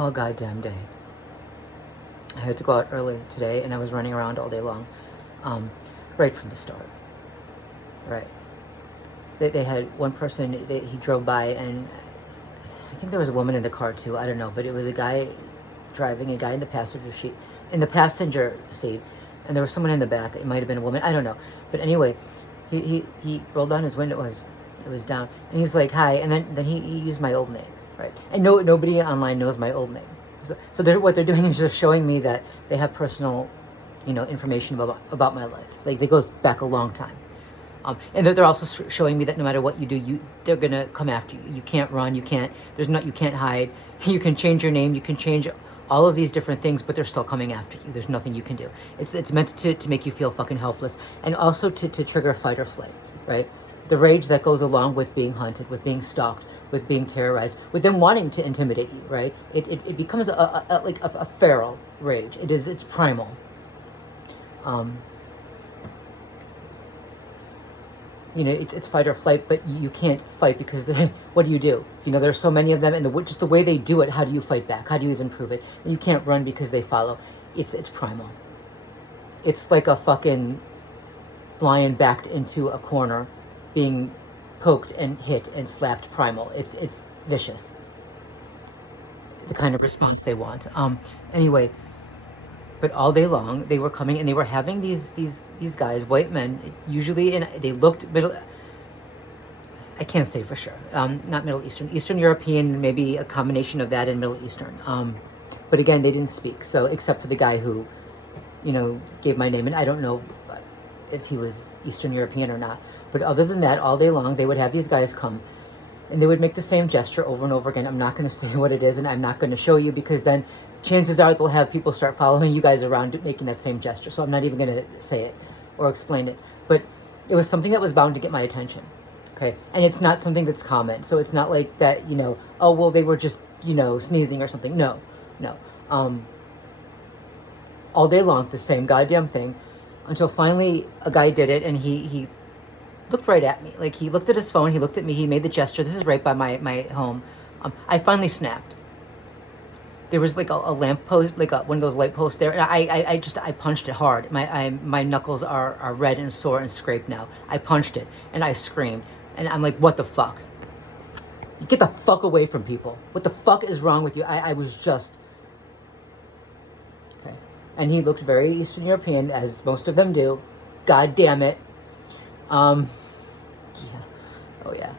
all goddamn day. I had to go out early today, and I was running around all day long, right from the start. Right. They had one person, he drove by, and I think there was a woman in the car too, I don't know, but it was a guy driving, a guy in the passenger seat, and there was someone in the back. It might have been a woman, I don't know. But anyway, he rolled down his window, it was down, and he's like, hi, and then he used my old name, right? And nobody online knows my old name. So what they're doing is just showing me that they have personal, information about my life. Like, it goes back a long time. And they're also showing me that no matter what you do, they're gonna come after you. You can't run. You can't hide. You can change your name. You can change all of these different things, but they're still coming after you. There's nothing you can do. It's meant to make you feel fucking helpless, and also to trigger fight or flight, right? The rage that goes along with being hunted, with being stalked, with being terrorized, with them wanting to intimidate you, right? It becomes a feral rage. It's primal. It's fight or flight, but you can't fight because what do? There's so many of them, and just the way they do it, how do you fight back? How do you even prove it? And you can't run because they follow. It's primal. It's like a fucking lion backed into a corner, being poked and hit and slapped. Primal. It's vicious. The kind of response they want. Anyway. But all day long, they were coming and they were having these guys, white men, usually, and they looked I can't say for sure, not Middle Eastern, Eastern European, maybe a combination of that and Middle Eastern. But again, they didn't speak. So except for the guy who, gave my name, and I don't know if he was Eastern European or not. But other than that, all day long, they would have these guys come, and they would make the same gesture over and over again. I'm not going to say what it is, and I'm not going to show you, because then chances are they'll have people start following you guys around making that same gesture. So I'm not even going to say it or explain it. But it was something that was bound to get my attention. Okay? And it's not something that's common. So it's not like that, oh, well, they were just, sneezing or something. No. All day long, the same goddamn thing, until finally a guy did it, and he looked right at me. Like, he looked at his phone, he looked at me, he made the gesture. This is right by my home. I finally snapped. There was like a lamp post, like one of those light posts there, and I punched it hard. My knuckles are red and sore and scraped now. I punched it and I screamed, and I'm like, what the fuck? You get the fuck away from people. What the fuck is wrong with you? I was just okay. And he looked very Eastern European, as most of them do. God damn it. Yeah. Oh yeah.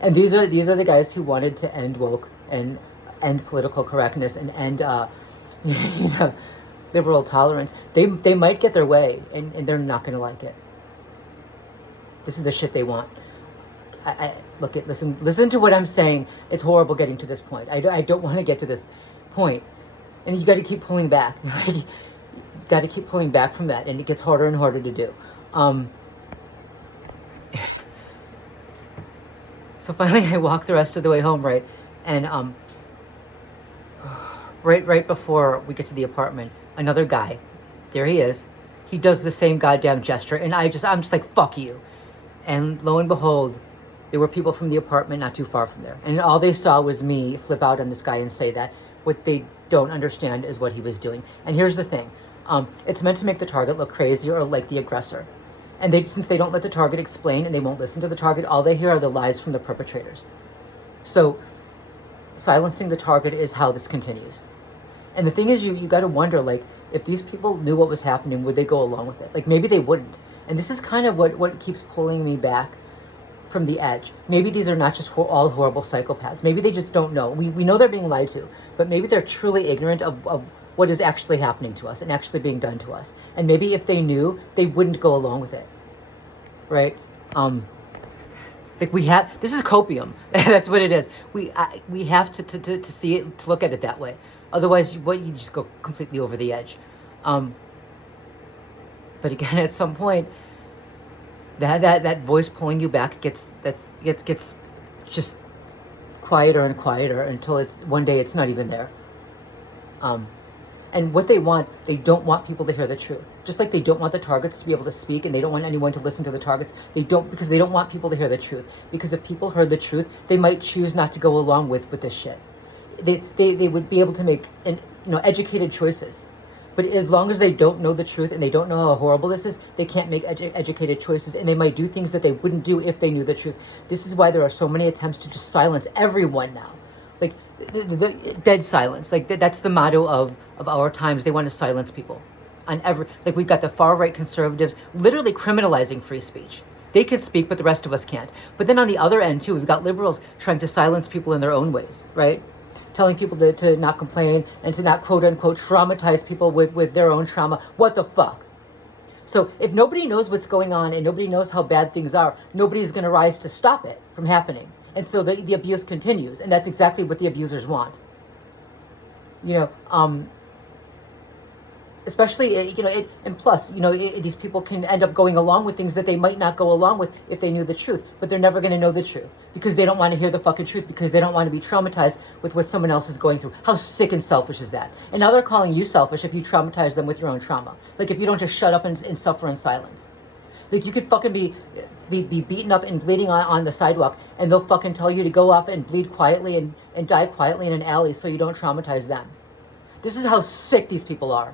And these are the guys who wanted to end woke and end political correctness and end liberal tolerance. They might get their way, and they're not going to like it. This is the shit they want. Listen to what I'm saying. It's horrible getting to this point. I don't want to get to this point, and you got to keep pulling back. You got to keep pulling back from that, and it gets harder and harder to do. So finally, I walked the rest of the way home, right, and right before we get to the apartment, another guy, there he is, he does the same goddamn gesture, and I'm just like, fuck you. And lo and behold, there were people from the apartment not too far from there, and all they saw was me flip out on this guy and say that. What they don't understand is what he was doing. And here's the thing, it's meant to make the target look crazy or like the aggressor, and since they don't let the target explain and they won't listen to the target, all they hear are the lies from the perpetrators. So silencing the target is how this continues. And the thing is, you got to wonder, like, if these people knew what was happening, would they go along with it? Like, maybe they wouldn't. And this is kind of what keeps pulling me back from the edge. Maybe these are not just all horrible psychopaths. Maybe they just don't know. We know they're being lied to, but maybe they're truly ignorant of what is actually happening to us and actually being done to us. And maybe if they knew, they wouldn't go along with it. Right? Like, this is copium. That's what it is. We have to see it, to look at it that way. Otherwise, you just go completely over the edge. But again, at some point, that voice pulling you back gets just quieter and quieter until one day it's not even there. And what they don't want people to hear the truth. Just like they don't want the targets to be able to speak, and they don't want anyone to listen to the targets. Because they don't want people to hear the truth. Because if people heard the truth, they might choose not to go along with this shit. they would be able to make educated choices. But as long as they don't know the truth and they don't know how horrible this is, they can't make educated choices, and they might do things that they wouldn't do if they knew the truth. This is why there are so many attempts to just silence everyone now. Like, the dead silence. Like, that's the motto of our times. They want to silence people. Like, we've got the far-right conservatives literally criminalizing free speech. They can speak, but the rest of us can't. But then on the other end, too, we've got liberals trying to silence people in their own ways, right? Telling people to not complain and to not, quote-unquote, traumatize people with their own trauma. What the fuck? So if nobody knows what's going on and nobody knows how bad things are, nobody's going to rise to stop it from happening. And so the abuse continues, and that's exactly what the abusers want. Especially, and plus, these people can end up going along with things that they might not go along with if they knew the truth, but they're never going to know the truth because they don't want to hear the fucking truth, because they don't want to be traumatized with what someone else is going through. How sick and selfish is that? And now they're calling you selfish if you traumatize them with your own trauma. Like, if you don't just shut up and suffer in silence. Like, you could fucking be beaten up and bleeding on the sidewalk, and they'll fucking tell you to go off and bleed quietly and die quietly in an alley so you don't traumatize them. This is how sick these people are.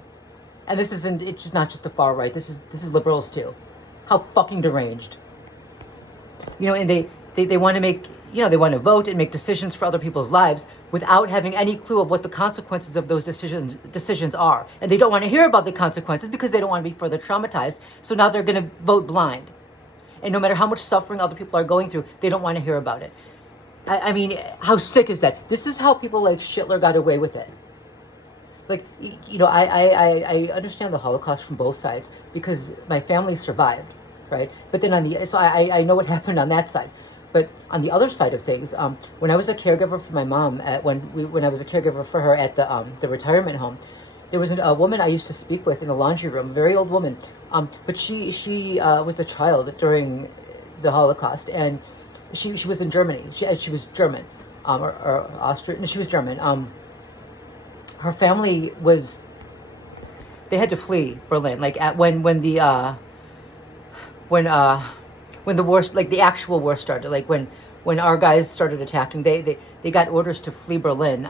And it's just not just the far right. This is liberals too. How fucking deranged. And they want to make, they want to vote and make decisions for other people's lives without having any clue of what the consequences of those decisions are. And they don't want to hear about the consequences because they don't want to be further traumatized. So now they're going to vote blind. And no matter how much suffering other people are going through, they don't want to hear about it. I mean, how sick is that? This is how people like Hitler got away with it. Like, I understand the Holocaust from both sides because my family survived, right? But then so I know what happened on that side. But on the other side of things, when I was a caregiver for my mom, when I was a caregiver for her at the retirement home, there was a woman I used to speak with in the laundry room, a very old woman, but she was a child during the Holocaust, and she was in Germany. She was German, or Austrian. No, she was German. Her family they had to flee Berlin, like when the war, like the actual war started, like when our guys started attacking, they got orders to flee Berlin.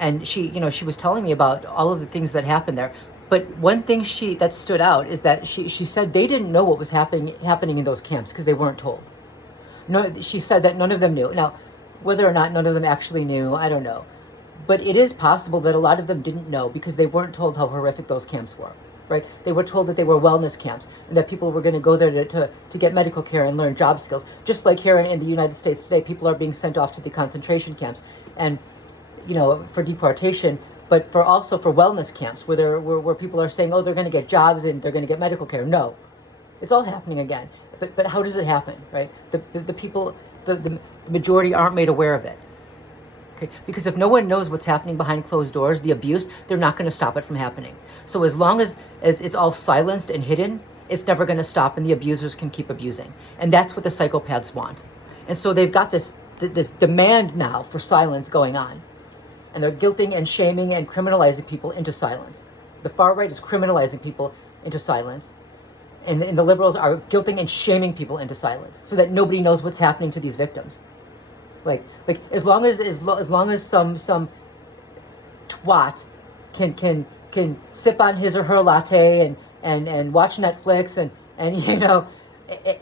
And she was telling me about all of the things that happened there. But one thing that stood out is that she said they didn't know what was happening in those camps because they weren't told. No, she said that none of them knew. Now, whether or not none of them actually knew, I don't know. But it is possible that a lot of them didn't know because they weren't told how horrific those camps were, right? They were told that they were wellness camps and that people were going to go there to get medical care and learn job skills. Just like here in the United States today, people are being sent off to the concentration camps and, for deportation, but also for wellness camps where people are saying, oh, they're going to get jobs and they're going to get medical care. No, it's all happening again. But how does it happen, right? The people, the majority aren't made aware of it. Okay? Because if no one knows what's happening behind closed doors, the abuse, they're not going to stop it from happening. So as long as it's all silenced and hidden, it's never going to stop, and the abusers can keep abusing. And that's what the psychopaths want. And so they've got this demand now for silence going on. And they're guilting and shaming and criminalizing people into silence. The far right is criminalizing people into silence. And the liberals are guilting and shaming people into silence so that nobody knows what's happening to these victims. Like as long as some twat can sip on his or her latte and watch Netflix and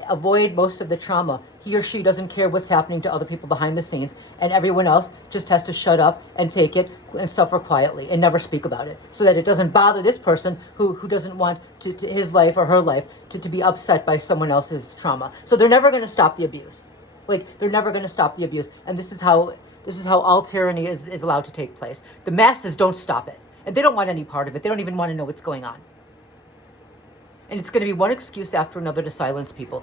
avoid most of the trauma, he or she doesn't care what's happening to other people behind the scenes, and everyone else just has to shut up and take it and suffer quietly and never speak about it, so that it doesn't bother this person who doesn't want to his life or her life to be upset by someone else's trauma. So they're never going to stop the abuse. They're never going to stop the abuse, and this is how all tyranny is allowed to take place. The masses don't stop it, and they don't want any part of it. They don't even want to know what's going on. And it's going to be one excuse after another to silence people,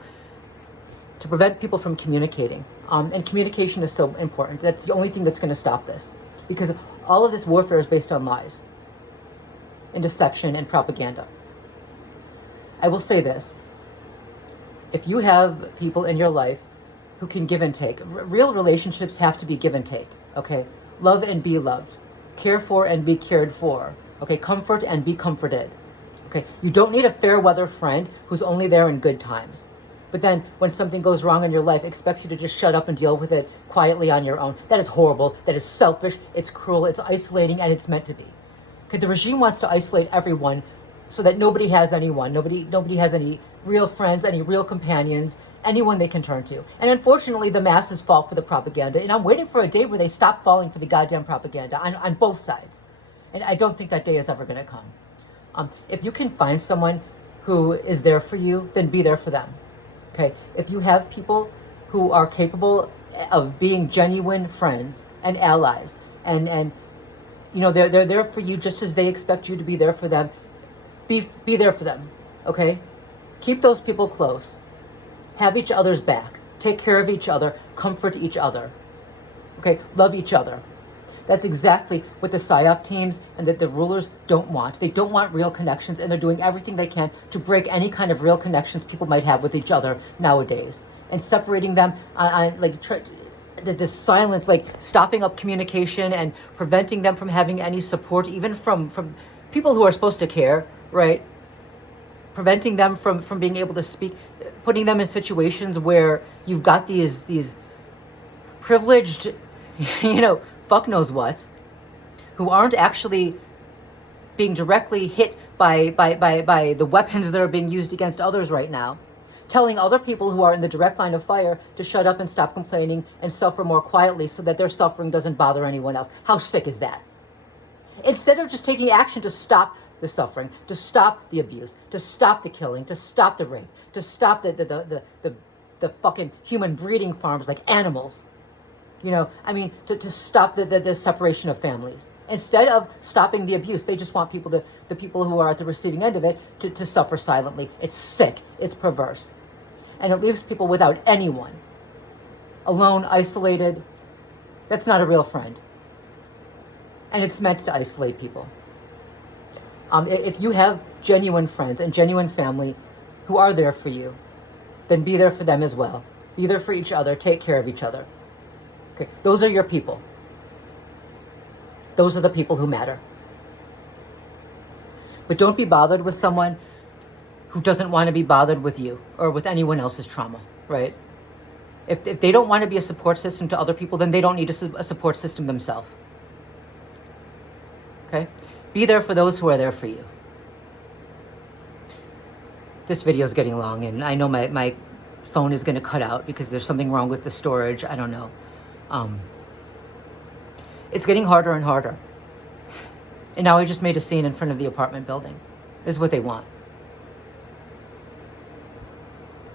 to prevent people from communicating. And communication is so important. That's the only thing that's going to stop this, because all of this warfare is based on lies and deception and propaganda. I will say this: if you have people in your life who can give and take, real relationships have to be give and take, okay? Love and be loved. Care for and be cared for, okay? Comfort and be comforted, okay? You don't need a fair weather friend who's only there in good times. But then when something goes wrong in your life, expects you to just shut up and deal with it quietly on your own. That is horrible. That is selfish. It's cruel. It's isolating, and it's meant to be. Okay, the regime wants to isolate everyone so that nobody has anyone. Nobody has any real friends, any real companions, anyone they can turn to. And unfortunately, the masses fall for the propaganda. And I'm waiting for a day where they stop falling for the goddamn propaganda on both sides. And I don't think that day is ever going to come. If you can find someone who is there for you, then be there for them. Okay, if you have people who are capable of being genuine friends and allies, and you know they're there for you just as they expect you to be there for them, be there for them. Okay, keep those people close. Have each other's back. Take care of each other. Comfort each other. Okay, love each other. That's exactly what the PSYOP teams and the rulers don't want. They don't want real connections, and they're doing everything they can to break any kind of real connections people might have with each other nowadays, and separating them this silence, like stopping up communication and preventing them from having any support, even from people who are supposed to care, right? Preventing them from being able to speak, putting them in situations where you've got these privileged, fuck knows what, who aren't actually being directly hit by the weapons that are being used against others right now, telling other people who are in the direct line of fire to shut up and stop complaining and suffer more quietly so that their suffering doesn't bother anyone else. How sick is that? Instead of just taking action to stop the suffering, to stop the abuse, to stop the killing, to stop the rape, to stop the fucking human breeding farms like animals. To stop the separation of families. Instead of stopping the abuse, they just want the people who are at the receiving end of it to suffer silently. It's sick. It's perverse. And it leaves people without anyone. Alone, isolated. That's not a real friend. And it's meant to isolate people. If you have genuine friends and genuine family who are there for you, then be there for them as well. Be there for each other. Take care of each other. Okay, those are your people. Those are the people who matter. But don't be bothered with someone who doesn't want to be bothered with you or with anyone else's trauma, right? If they don't want to be a support system to other people, then they don't need a support system themselves. Okay? Be there for those who are there for you. This video is getting long, and I know my phone is going to cut out because there's something wrong with the storage. I don't know. It's getting harder and harder. And now I just made a scene in front of the apartment building. This is what they want.